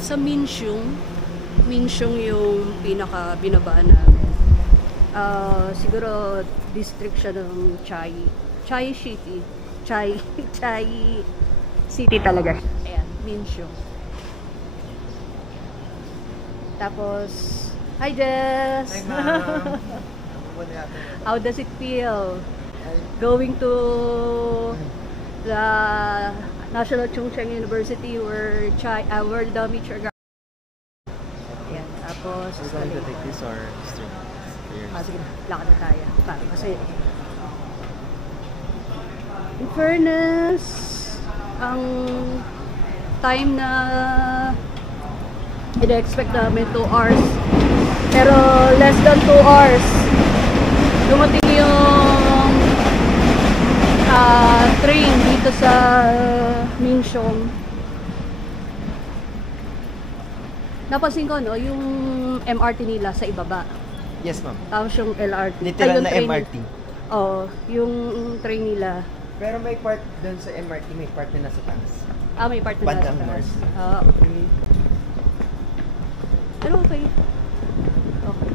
Sa Minsyong yung pinaka binabaan namin. Siguro district siya ng Chai City. Chai City talaga. Ayan, Minsyong. Tapos, hi Jess! Hi ma'am! How does it feel going to the National Chungcheong University where the Meteor Ground? Ayan, tapos We're going to take this or string? Sige, lakad na tayo. Kasi in fairness, ang time na ina-expect namin 2 hours, pero less than 2 hours dumating yung train dito sa Minsyong. Napansin ko, no, yung MRT nila sa ibaba. Yes ma'am. Tapos yung LRT. Literal na MRT. Oo, yung train nila. Pero may part doon sa MRT, may part na nasa taas. May part na nasa taas. Okay. Pero okay. Okay.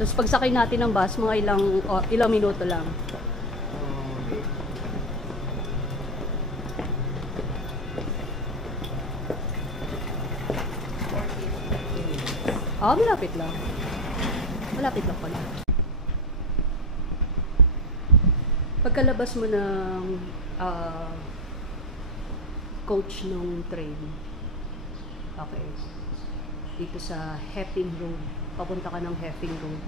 Tapos pagsakay natin ng bus, mga ilang minuto lang. Malapit lang. Malapit lang pala. Pagkalabas mo ng coach ng train, okay, dito sa Heping Road, papunta ka ng Heping Road.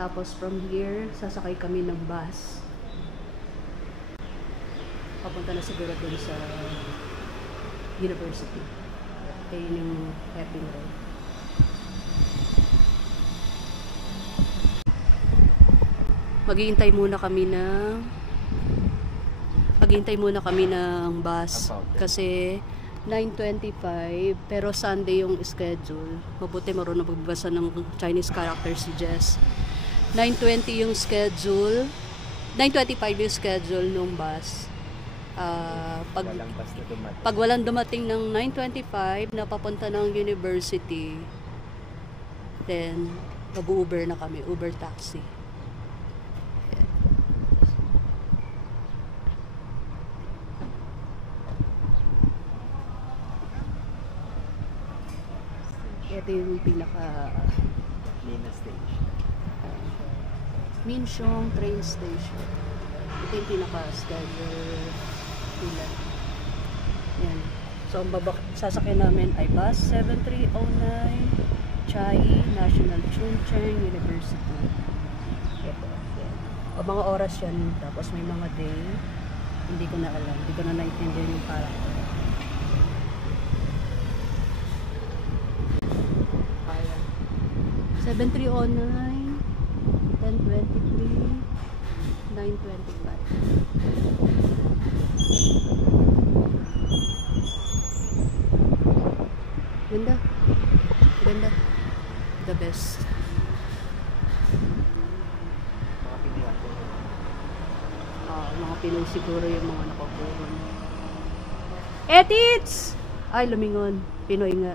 Tapos from here, sasakay kami ng bus. Papunta na siguro dun sa university. Kaya yung Heping Road. Maghihintay muna kami ng bus kasi 9:25 pero Sunday yung schedule. Mabuti marunong magbasa ng Chinese characters si Jess. 9:20 yung schedule. 9:25 yung schedule ng bus. Pag walang dumating ng 9:25 na papunta ng university, then mag-Uber na kami, Uber taxi. Ito yung pinaka Minsyong train station. Ito yung pinaka schedule nila. Yan. So ang sasakyan namin ay bus 7309 Chai National Chungcheong University. Ito. Yan. O mga oras yan. Tapos may mga day. Hindi ko na alam. Hindi ko na naintindihan yung parang. 7309, 1023, 925. Ganda. Ganda. The best. Mga Pinoy siguro yung mga nakapuron. Etits! Ay, lumingon. Pinoy nga.